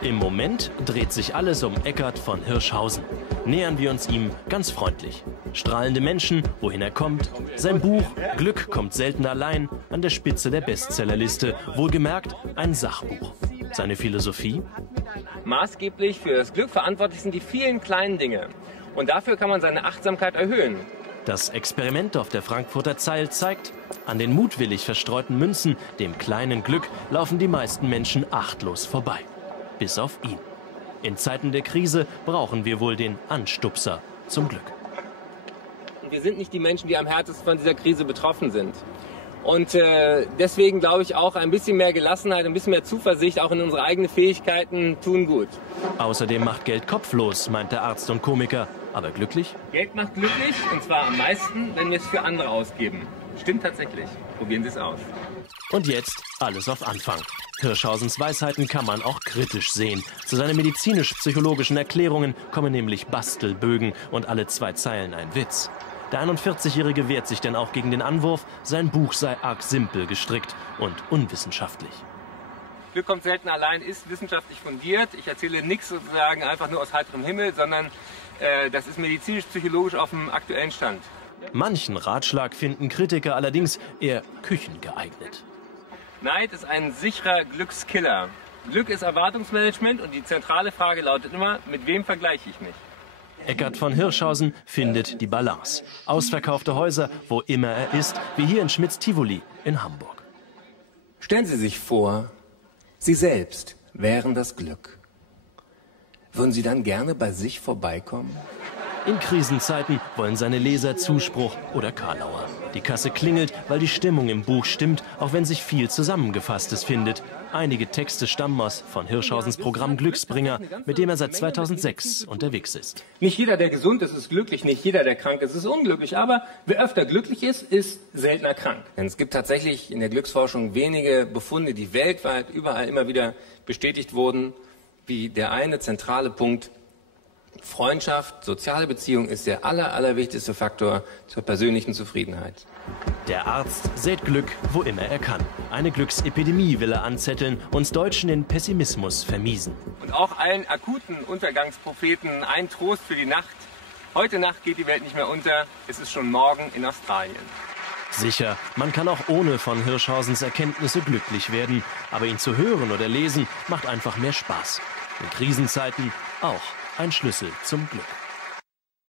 Im Moment dreht sich alles um Eckhard von Hirschhausen. Nähern wir uns ihm ganz freundlich. Strahlende Menschen, wohin er kommt. Sein Buch Glück kommt selten allein an der Spitze der Bestsellerliste. Wohlgemerkt ein Sachbuch. Seine Philosophie? Maßgeblich für das Glück verantwortlich sind die vielen kleinen Dinge. Und dafür kann man seine Achtsamkeit erhöhen. Das Experiment auf der Frankfurter Zeil zeigt, an den mutwillig verstreuten Münzen, dem kleinen Glück, laufen die meisten Menschen achtlos vorbei. Bis auf ihn. In Zeiten der Krise brauchen wir wohl den Anstupser zum Glück. Wir sind nicht die Menschen, die am härtesten von dieser Krise betroffen sind. Und deswegen glaube ich auch, ein bisschen mehr Gelassenheit, ein bisschen mehr Zuversicht auch in unsere eigenen Fähigkeiten tun gut. Außerdem macht Geld kopflos, meint der Arzt und Komiker. Aber glücklich? Geld macht glücklich, und zwar am meisten, wenn wir es für andere ausgeben. Stimmt tatsächlich. Probieren Sie es aus. Und jetzt alles auf Anfang. Hirschhausens Weisheiten kann man auch kritisch sehen. Zu seinen medizinisch-psychologischen Erklärungen kommen nämlich Bastelbögen und alle 2 Zeilen ein Witz. Der 41-Jährige wehrt sich denn auch gegen den Anwurf, sein Buch sei arg simpel gestrickt und unwissenschaftlich. Glück kommt selten allein ist wissenschaftlich fundiert. Ich erzähle nichts sozusagen einfach nur aus heiterem Himmel, sondern das ist medizinisch-psychologisch auf dem aktuellen Stand. Manchen Ratschlag finden Kritiker allerdings eher küchengeeignet. Neid ist ein sicherer Glückskiller. Glück ist Erwartungsmanagement und die zentrale Frage lautet immer, mit wem vergleiche ich mich? Eckhard von Hirschhausen findet die Balance. Ausverkaufte Häuser, wo immer er ist, wie hier in Schmitz-Tivoli in Hamburg. Stellen Sie sich vor, Sie selbst wären das Glück. Würden Sie dann gerne bei sich vorbeikommen? In Krisenzeiten wollen seine Leser Zuspruch oder Karlauer. Die Kasse klingelt, weil die Stimmung im Buch stimmt, auch wenn sich viel Zusammengefasstes findet. Einige Texte stammen aus von Hirschhausens Programm Glücksbringer, mit dem er seit 2006 unterwegs ist. Nicht jeder, der gesund ist, ist glücklich. Nicht jeder, der krank ist, ist unglücklich. Aber wer öfter glücklich ist seltener krank. Denn es gibt tatsächlich in der Glücksforschung wenige Befunde, die weltweit überall immer wieder bestätigt wurden, wie der eine zentrale Punkt: Freundschaft, soziale Beziehung ist der allerwichtigste Faktor zur persönlichen Zufriedenheit. Der Arzt sät Glück, wo immer er kann. Eine Glücksepidemie will er anzetteln, uns Deutschen den Pessimismus vermiesen. Und auch allen akuten Untergangspropheten ein Trost für die Nacht. Heute Nacht geht die Welt nicht mehr unter, es ist schon morgen in Australien. Sicher, man kann auch ohne von Hirschhausens Erkenntnisse glücklich werden. Aber ihn zu hören oder lesen macht einfach mehr Spaß. In Krisenzeiten auch ein Schlüssel zum Glück.